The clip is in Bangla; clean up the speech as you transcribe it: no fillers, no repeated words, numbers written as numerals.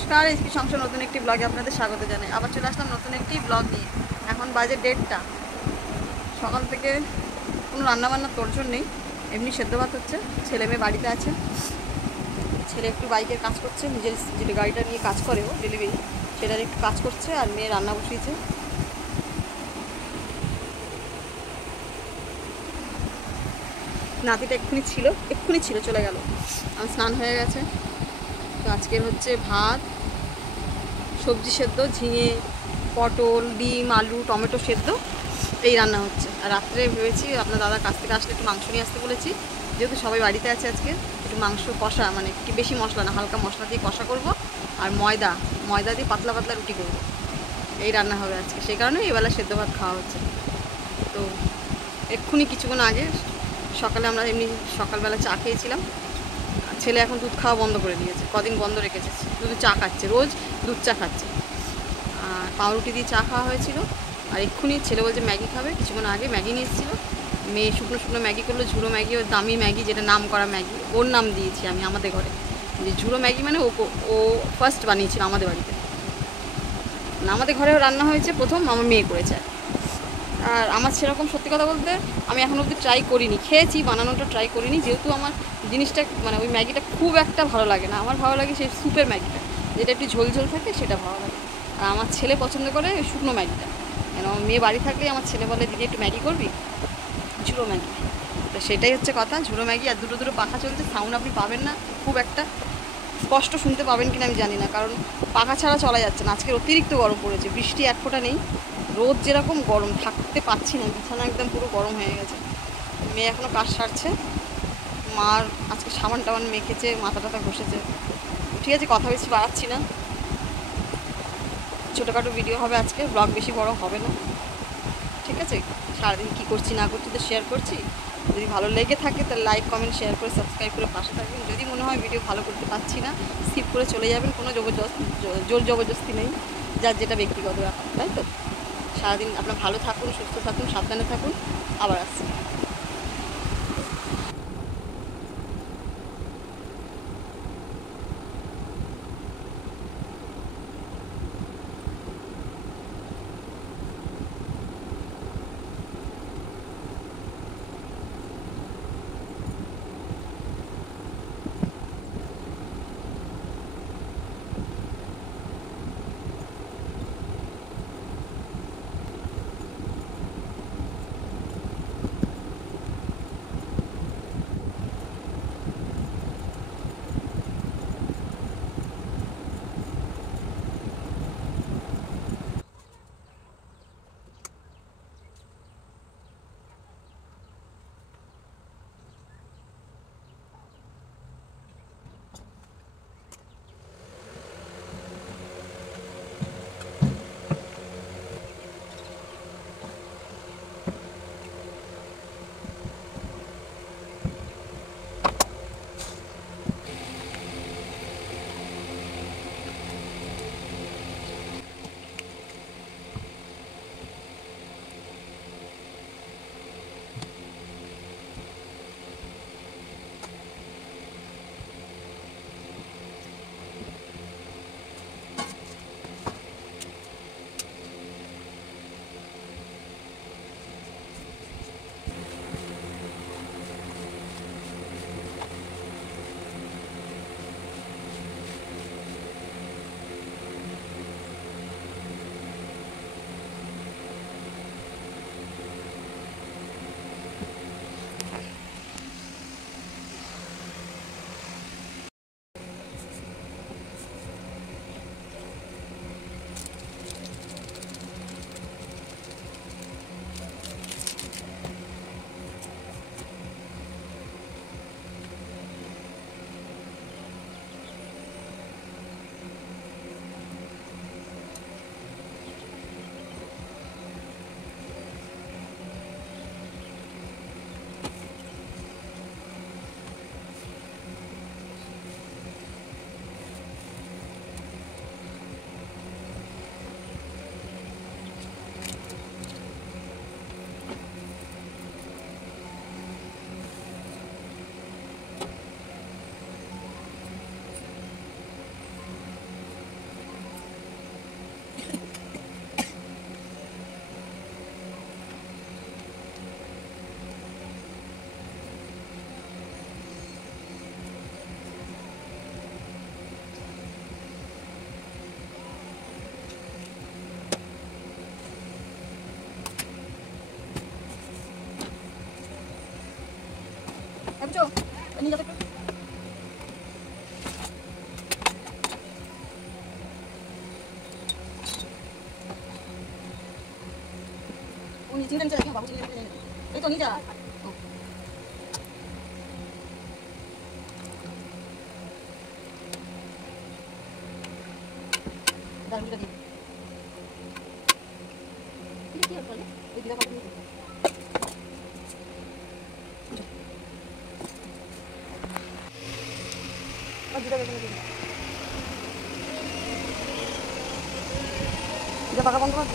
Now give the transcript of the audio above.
নমস্কার, এসপি সংসার নতুন একটি ব্লগে আপনাদের স্বাগত জানাই। আবার চলে আসলাম নতুন একটি ব্লগ নিয়ে। এখন বাজে 1:30টা। সকাল থেকে কোনো রান্নাবান্নার তোড়জোড় নেই, এমনি সেদ্ধ ভাত হচ্ছে। ছেলে মেয়ে বাড়িতে আছে। ছেলে একটু বাইকের কাজ করছে, নিজের যেটা গাড়িটা নিয়ে কাজ করে ও ডেলিভারি, সেটার একটু কাজ করছে। আর মেয়ে রান্না বসিয়েছে। নাতিটা এক্ষুনি ছিল চলে গেল। আমার স্নান হয়ে গেছে। তো আজকের হচ্ছে ভাত, সবজি সেদ্ধ, ঝিঙে, পটল, ডিম, আলু, টমেটো সেদ্ধ, এই রান্না হচ্ছে। আর রাত্রে ভেবেছি আপনার দাদার কাছ থেকে আসলে একটু মাংস নিয়ে আসতে বলেছি, যেহেতু সবাই বাড়িতে আছে আজকে। একটু মাংস কষা, মানে একটু বেশি মশলা না, হালকা মশলা দিয়ে কষা করব। আর ময়দা দিয়ে পাতলা পাতলা রুটি করব। এই রান্না হবে আজকে, সেই কারণে এবেলা সেদ্ধ ভাত খাওয়া হচ্ছে। তো এক্ষুনি কিছুক্ষণ আগে সকালে আমরা এমনি সকালবেলা চা খেয়েছিলাম। ছেলে এখন দুধ খাওয়া বন্ধ করে দিয়েছে, কদিন বন্ধ রেখেছে। শুধু চা খাচ্ছে, রোজ দুধ চা খাচ্ছে। আর পাউরুটি দিয়ে চা খাওয়া হয়েছিল। আর এক্ষুনি ছেলে বলছে ম্যাগি খাবে, কিছুক্ষণ আগে ম্যাগি নিয়ে এসেছিলো। মেয়ে শুকনো শুকনো ম্যাগি করলো, ঝুড়ো ম্যাগি, ওর দামি ম্যাগি, যেটা নাম করা ম্যাগি, ওর নাম দিয়েছি আমি আমাদের ঘরে। যে ঝুড়ো ম্যাগি মানে ও ফার্স্ট বানিয়েছিল আমাদের বাড়িতে, না আমাদের ঘরেও রান্না হয়েছে প্রথম, আমার মেয়ে করেছে। আর আমার সেরকম সত্যি কথা বলতে আমি এখন অবধি ট্রাই করিনি, খেয়েছি, বানানোটা ট্রাই করিনি, যেহেতু আমার জিনিসটা মানে ওই ম্যাগিটা খুব একটা ভালো লাগে না। আমার ভালো লাগে সেই স্যুপের ম্যাগিটা, যেটা একটু ঝোল ঝোল থাকে, সেটা ভালো লাগে। আর আমার ছেলে পছন্দ করে ওই শুকনো ম্যাগিটা। কেন আমার মেয়ে বাড়ি থাকলে আমার ছেলে বলে দিদি একটু ম্যাগি করবি, ঝুড়ো ম্যাগি। তো সেটাই হচ্ছে কথা, ঝুড়ো ম্যাগি। আর দুটো দুটো পাখা চলছে, সাউন্ড আপনি পাবেন না, খুব একটা স্পষ্ট শুনতে পাবেন কিনা আমি জানি না, কারণ পাখা ছাড়া চলা যাচ্ছে না। আজকের অতিরিক্ত গরম পড়েছে, বৃষ্টি এক ফোঁটা নেই, রোদ যেরকম গরম, থাকতে পারছি না, বিছানা একদম পুরো গরম হয়ে গেছে। মেয়ে এখনও কাজ সারছে, মার আজকে সাবান টাবান মেখেছে, মাথা টাথা ঘষেছে। ঠিক আছে, কথা বেশি বাড়াচ্ছি না, ছোটোখাটো ভিডিও হবে আজকে, ব্লগ বেশি বড় হবে না। ঠিক আছে, সারাদিন কী করছি না করছি তো শেয়ার করছি। যদি ভালো লেগে থাকে তাহলে লাইক, কমেন্ট, শেয়ার করে সাবস্ক্রাইব করে পাশে থাকবেন। যদি মনে হয় ভিডিও ভালো করতে পারছি না, স্কিপ করে চলে যাবেন, কোনো জোর জবরদস্তি নেই, যার যেটা ব্যক্তিগত ব্যাপার, তাই তো। সারাদিন আপনার ভালো থাকুন, সুস্থ থাকুন, সাবধানে থাকুন। আবার আসছি। বুঝছো নিয়ে যাবে উনি চিংড়ি নিচে রাখি বাবু চিংড়ি এই তো নিয়ে যা দারুণটা দিই কি আর করলে এই দিদা কত আর দিদা বেগুন দিই দিদা পাকা বন্ধ কর